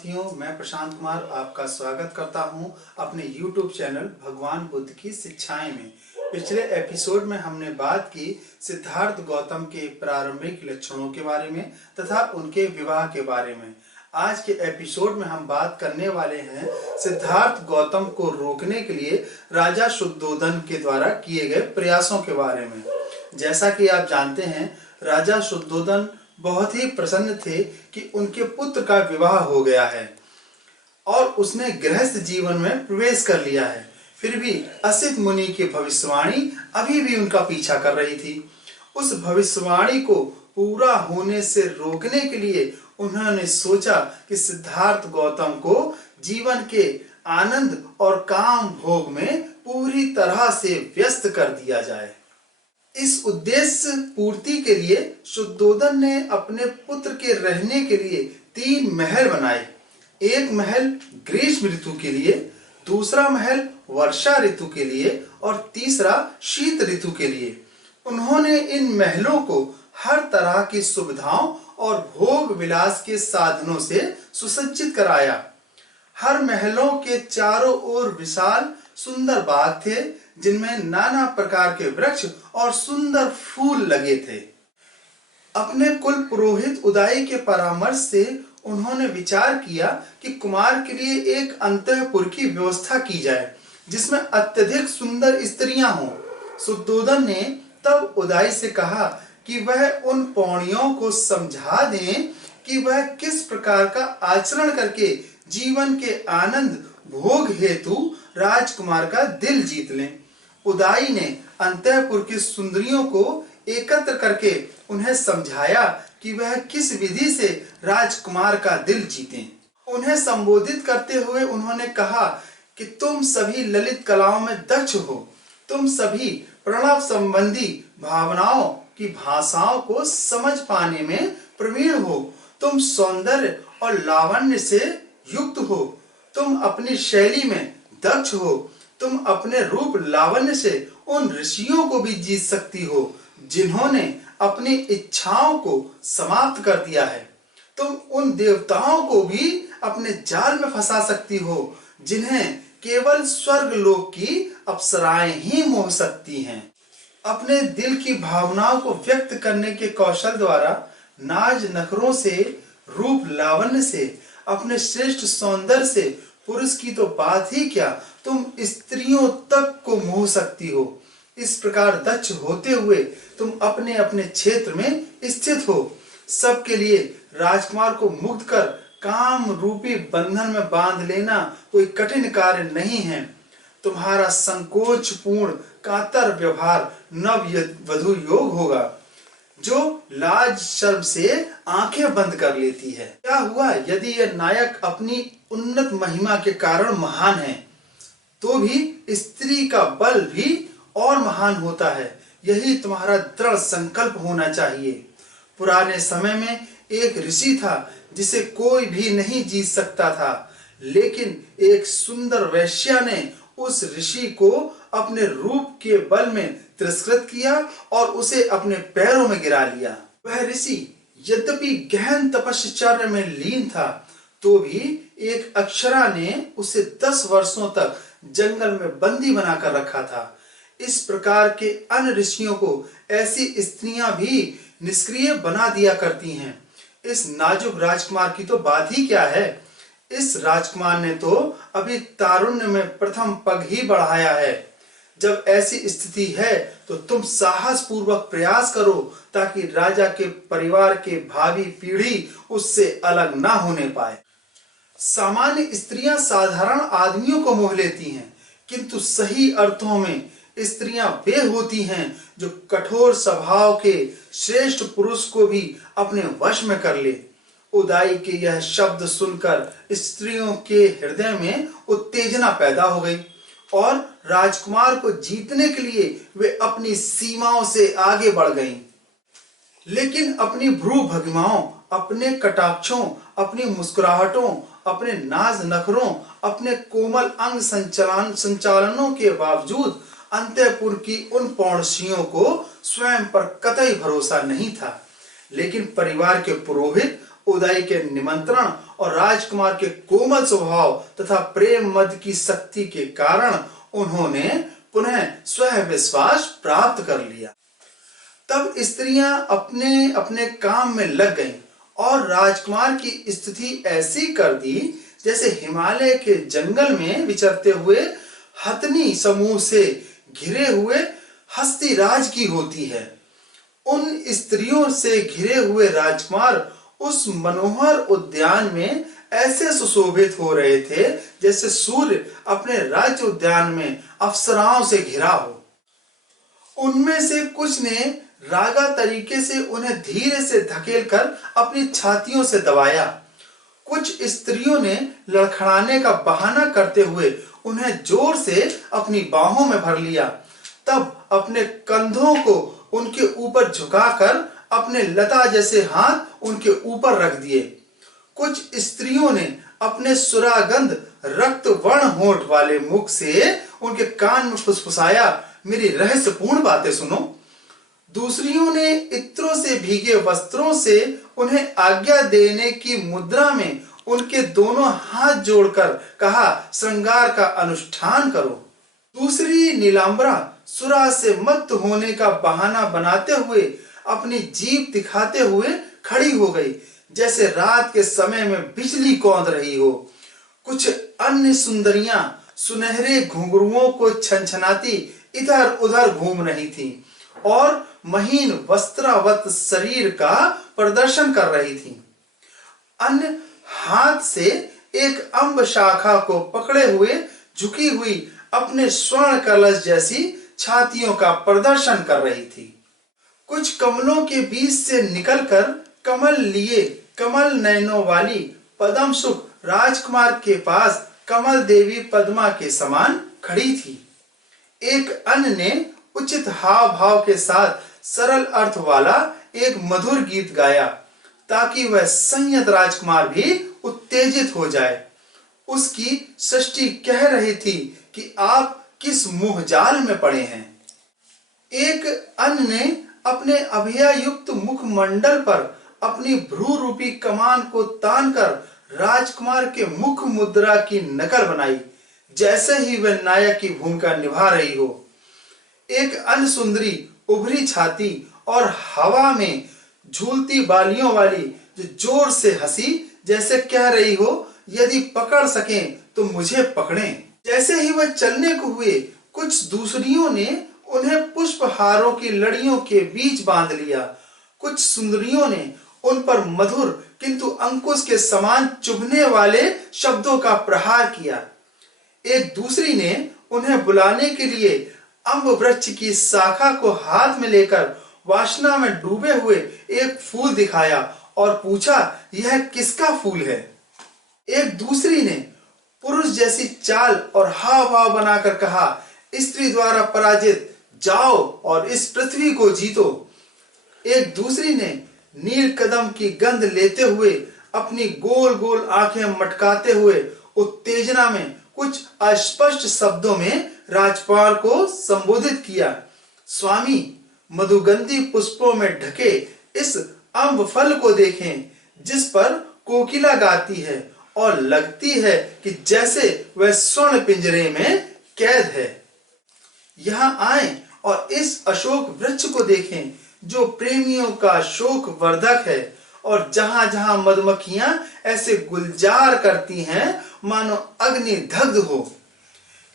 साथियों, मैं प्रशांत कुमार आपका स्वागत करता हूं अपने YouTube चैनल भगवान बुद्ध की शिक्षाएं में। पिछले एपिसोड में हमने बात की सिद्धार्थ गौतम के प्रारंभिक लक्षणों के बारे में तथा उनके विवाह के बारे में। आज के एपिसोड में हम बात करने वाले हैं सिद्धार्थ गौतम को रोकने के लिए राजा शुद्धोधन के द्वारा किए गए प्रयासों के बारे में। जैसा कि आप जानते हैं, राजा शुद्धोधन बहुत ही प्रसन्न थे कि उनके पुत्र का विवाह हो गया है और उसने गृहस्थ जीवन में प्रवेश कर लिया है। फिर भी असित मुनि की भविष्यवाणी अभी भी उनका पीछा कर रही थी। उस भविष्यवाणी को पूरा होने से रोकने के लिए उन्होंने सोचा कि सिद्धार्थ गौतम को जीवन के आनंद और काम भोग में पूरी तरह से व्यस्त कर दिया जाए। इस उद्देश्य पूर्ति के लिए शुद्धोधन ने अपने पुत्र के रहने के लिए 3 महल बनाए। एक महल ग्रीष्म ऋतु के लिए, दूसरा महल वर्षा ऋतु के लिए और तीसरा शीत ऋतु के लिए। उन्होंने इन महलों को हर तरह की सुविधाओं और भोग विलास के साधनों से सुसज्जित कराया। हर महलों के चारों ओर विशाल सुंदर बाग थे, जिनमें नाना प्रकार के वृक्ष और सुंदर फूल लगे थे। अपने कुल पुरोहित उदाई के परामर्श से उन्होंने विचार किया कि कुमार के लिए एक अंतःपुर की व्यवस्था की जाए, जिसमें अत्यधिक सुंदर स्त्रियां हों। शुद्धोधन ने तब उदाई से कहा कि वह उन पौड़ियों को समझा दें कि वह किस प्रकार का आचरण करके जीवन के आनंद भोग हेतु राजकुमार का दिल जीत लें। उदाई ने अंतःपुर की सुंदरियों को एकत्र करके उन्हें समझाया कि वह किस विधि से राजकुमार का दिल जीतें। उन्हें संबोधित करते हुए उन्होंने कहा कि तुम सभी ललित कलाओं में दक्ष हो, तुम सभी प्रणव संबंधी भावनाओं की भाषाओं को समझ पाने में प्रवीण हो, तुम सौंदर्य और लावण्य से युक्त हो, तुम अपनी शैली में दक्ष हो, तुम अपने रूप लावण्य से उन ऋषियों को भी जीत सकती हो जिन्होंने अपनी इच्छाओं को समाप्त कर दिया है, तुम उन देवताओं को भी अपने जाल में फंसा सकती हो जिन्हें केवल स्वर्ग लोक की अप्सराएं ही मोह सकती हैं। अपने दिल की भावनाओं को व्यक्त करने के कौशल द्वारा, नाज नखरों से, रूप लावण्य से, अपने श्रेष्ठ सौंदर्य से पुरुष की तो बात ही क्या, तुम स्त्रियों तक को मोह सकती हो। इस प्रकार दक्ष होते हुए तुम अपने अपने क्षेत्र में स्थित हो। सबके लिए राजकुमार को मुक्त कर काम रूपी बंधन में बांध लेना कोई कठिन कार्य नहीं है। तुम्हारा संकोचपूर्ण कातर व्यवहार नव वधु योग होगा, जो लाज शर्म से आंखें बंद कर लेती है। क्या हुआ यदि यह नायक अपनी उन्नत महिमा के कारण महान है, तो भी स्त्री का बल भी और महान होता है। यही तुम्हारा दृढ़ संकल्प होना चाहिए। पुराने समय में एक ऋषि था जिसे कोई भी नहीं जीत सकता था, लेकिन एक सुंदर वेश्या ने उस ऋषि को अपने रूप के बल में तिरस्कृत किया और उसे अपने पैरों में गिरा लिया। वह ऋषि यद्यपि गहन तपश्चर्या में लीन था, तो भी एक अक्षरा ने उसे 10 वर्षों तक जंगल में बंदी बनाकर रखा था। इस प्रकार के अन्य ऋषियों को ऐसी स्त्रियां भी निष्क्रिय बना दिया करती हैं। इस नाजुक राजकुमार की तो बात ही क्या है। इस राजकुमार ने तो अभी तारुण्य में प्रथम पग ही बढ़ाया है। जब ऐसी स्थिति है तो तुम साहस पूर्वक प्रयास करो, ताकि राजा के परिवार के भावी पीढ़ी उससे अलग ना होने पाए। सामान्य स्त्रियां साधारण आदमियों को मोह लेती हैं, किंतु सही अर्थों में स्त्रियां वे होती हैं जो कठोर स्वभाव के श्रेष्ठ पुरुष को भी अपने वश में कर ले। उदाई के यह शब्द सुनकर स्त्रियों के हृदय में उत्तेजना पैदा हो गई और राजकुमार को जीतने के लिए वे अपनी सीमाओं से आगे बढ़ गईं। लेकिन अपनी भ्रू भंगिमाओं, अपने कटाक्षों, अपनी मुस्कुराहटों, अपने नाज नखरों, अपने कोमल अंग संचालनों के बावजूद अंतःपुर की उन पौड़सियों को स्वयं पर कतई भरोसा नहीं था। लेकिन परिवार के पुरोहित उदय के निमंत्रण और राजकुमार के कोमल स्वभाव तथा प्रेम मद की शक्ति के कारण उन्होंने पुनः स्वयं विश्वास प्राप्त कर लिया। तब स्त्रियां अपने अपने काम में लग गईं और राजकुमार की स्थिति ऐसी कर दी जैसे हिमालय के जंगल में विचरते हुए हथनी समूह से घिरे हुए हस्ती राज की होती है। उन स्त्रियों से घिरे हुए राजकुमार उस मनोहर उद्यान में ऐसे सुशोभित हो रहे थे जैसे सूर्य अपने राज्य उद्यान में अप्सराओं से घिरा हो। उनमें से कुछ ने रागा तरीके से उन्हें धीरे से धकेलकर अपनी छातियों से दबाया। कुछ स्त्रियों ने लड़खड़ाने का बहाना करते हुए उन्हें जोर से अपनी बाहों में भर लिया। तब अपने कंधों को उनके ऊपर झुकाकर अपने लता जैसे हाथ उनके ऊपर रख दिए। कुछ स्त्रियों ने अपने सुरागंध रक्त वर्ण होंठ वाले मुख से उनके कान में फुसफुसाया, मेरी रहस्यपूर्ण बातें सुनो। दूसरियों ने इत्रों से भीगे वस्त्रों से उन्हें आज्ञा देने की मुद्रा में उनके दोनों हाथ जोड़कर कहा, श्रृंगार का अनुष्ठान करो। दूसरी नीलांबरा सुरा से मत्त होने का बहाना बनाते हुए अपनी जीभ दिखाते हुए खड़ी हो गई जैसे रात के समय में बिजली कौंध रही हो। कुछ अन्य सुंदरियां सुनहरे घुंघरुओं को छनछनाती इधर उधर घूम रही थीं और महीन वस्त्रावत शरीर का प्रदर्शन कर रही थीं। अन्य हाथ से एक अम्ब शाखा को पकड़े हुए झुकी हुई अपने स्वर्ण कलश जैसी छातियों का प्रदर्शन कर रही थी। कुछ कमलों के बीच से निकलकर कमल लिए कमल नयनों वाली पद्म सुख राजकुमार के पास कमल देवी पद्मा के समान खड़ी थी। एक अन्य ने उचित हाव भाव के साथ सरल अर्थ वाला एक मधुर गीत गाया ताकि वह संयत राजकुमार भी उत्तेजित हो जाए। उसकी सृष्टि कह रही थी कि आप किस मोहजाल में पड़े हैं। एक अन्य ने अपने अभयायुक्त मुखमंडल पर अपनी भ्रू रूपी कमान को तानकर राजकुमार के मुख मुद्रा की नकल बनाई जैसे ही वह नायक की भूमिका निभा रही हो। एक अन्य सुंदरी उभरी छाती और हवा में झूलती बालियों वाली जो जोर से हंसी जैसे कह रही हो, यदि पकड़ सकें तो मुझे पकड़ें। जैसे ही वह चलने को हुए कुछ दूसरियों ने उन्हें पुष्पहारों की लड़ियों के बीच बांध लिया। कुछ सुंदरियों ने उन पर मधुर किंतु अंकुश के समान चुभने वाले शब्दों का प्रहार किया। एक दूसरी ने उन्हें बुलाने के लिए अम्ब वृक्ष की शाखा को हाथ में लेकर वासना में डूबे हुए एक फूल दिखाया और पूछा, यह किसका फूल है। एक दूसरी ने पुरुष जैसी चाल और हाव भाव बनाकर कहा, स्त्री द्वारा पराजित, जाओ और इस पृथ्वी को जीतो। एक दूसरी ने नील कदम की गंध लेते हुए अपनी गोल गोल आंखें मटकाते हुए उत्तेजना में कुछ अस्पष्ट शब्दों में राजपाल को संबोधित किया। स्वामी, मधुगंधी पुष्पों में ढके इस अम्ब फल को देखें जिस पर कोकिला गाती है और लगती है कि जैसे वह स्वर्ण पिंजरे में कैद है। यहाँ आए और इस अशोक वृक्ष को देखें जो प्रेमियों का शोक वर्धक है और जहां जहां मधुमक्खियां ऐसे गुलजार करती हैं मानो अग्नि दग्ध हो।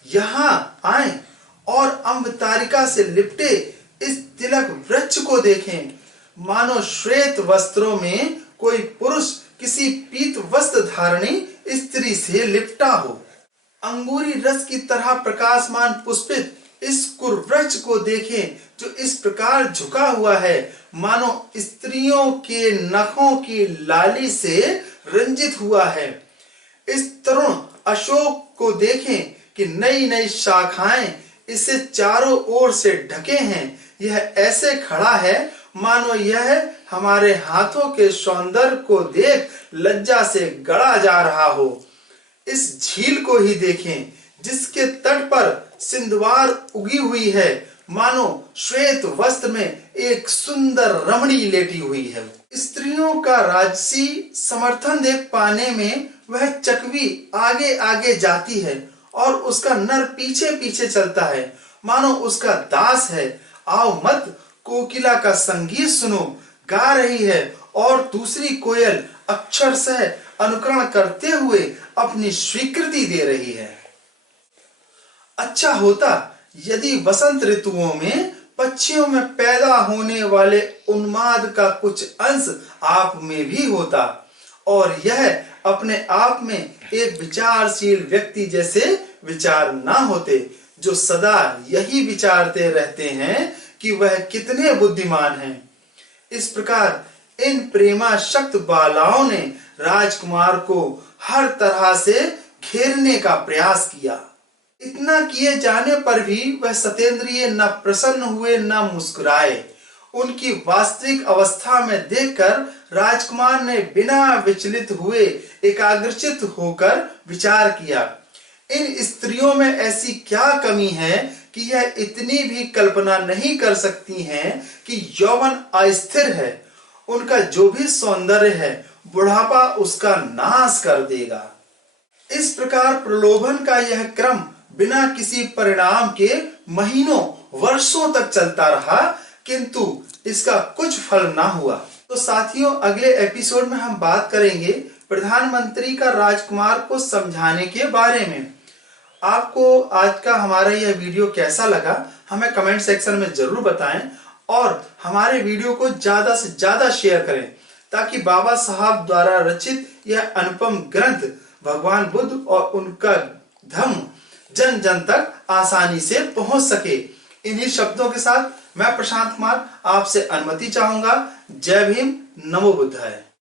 यहाँ आए और अम्ब तारिका से लिपटे इस तिलक वृक्ष को देखें मानो श्वेत वस्त्रों में कोई पुरुष किसी पीत वस्त्र धारणी स्त्री से लिपटा हो। अंगूरी रस की तरह प्रकाशमान पुष्पित इस कुरवृक्ष को देखें जो इस प्रकार झुका हुआ है मानो स्त्रियों के नखों की लाली से रंजित हुआ है। इस तरुण अशोक को देखें कि नई नई शाखाएं इसे चारों ओर से ढके हैं। यह ऐसे खड़ा है मानो यह हमारे हाथों के सौंदर्य को देख लज्जा से गड़ा जा रहा हो। इस झील को ही देखें जिसके तट पर सिंधवार उगी हुई है मानो श्वेत वस्त्र में एक सुंदर रमणी लेटी हुई है। स्त्रियों का राजसी समर्थन देख पाने में वह चकवी आगे आगे जाती है और उसका नर पीछे पीछे चलता है, मानो उसका दास है। आओ मत, कोकिला का संगीत सुनो, गा रही है और दूसरी कोयल अक्षरशः अनुकरण करते हुए अपनी स्वीकृति दे रही है। अच्छा होता यदि वसंत ऋतुओं में पक्षियों में पैदा होने वाले उन्माद का कुछ अंश आप में भी होता और यह अपने आप में एक विचारशील व्यक्ति जैसे विचार ना होते, जो सदा यही विचारते रहते हैं कि वह कितने बुद्धिमान हैं। इस प्रकार इन प्रेमाशक्त बालाओं ने राजकुमार को हर तरह से घेरने का प्रयास किया। इतना किए जाने पर भी वह सतेंद्रिय न प्रसन्न हुए न मुस्कुराए। उनकी वास्तविक अवस्था में देखकर राजकुमार ने बिना विचलित हुए एकाग्रचित होकर विचार किया, इन स्त्रियों में ऐसी क्या कमी है कि यह इतनी भी कल्पना नहीं कर सकती हैं कि यौवन अस्थिर है। उनका जो भी सौंदर्य है बुढ़ापा उसका नाश कर देगा। इस प्रकार प्रलोभन का यह क्रम बिना किसी परिणाम के महीनों वर्षों तक चलता रहा, किंतु इसका कुछ फल ना हुआ। तो साथियों, अगले एपिसोड में हम बात करेंगे प्रधानमंत्री का राजकुमार को समझाने के बारे में। आपको आज का हमारा यह वीडियो कैसा लगा हमें कमेंट सेक्शन में जरूर बताएं और हमारे वीडियो को ज्यादा से ज्यादा शेयर करें, ताकि बाबा साहब द्वारा रचित यह अनुपम ग्रंथ भगवान बुद्ध और उनका धम्म जन जन तक आसानी से पहुंच सके। इन्हीं शब्दों के साथ मैं प्रशांत कुमार आपसे अनुमति चाहूंगा। जय भीम, नमो बुद्धाय।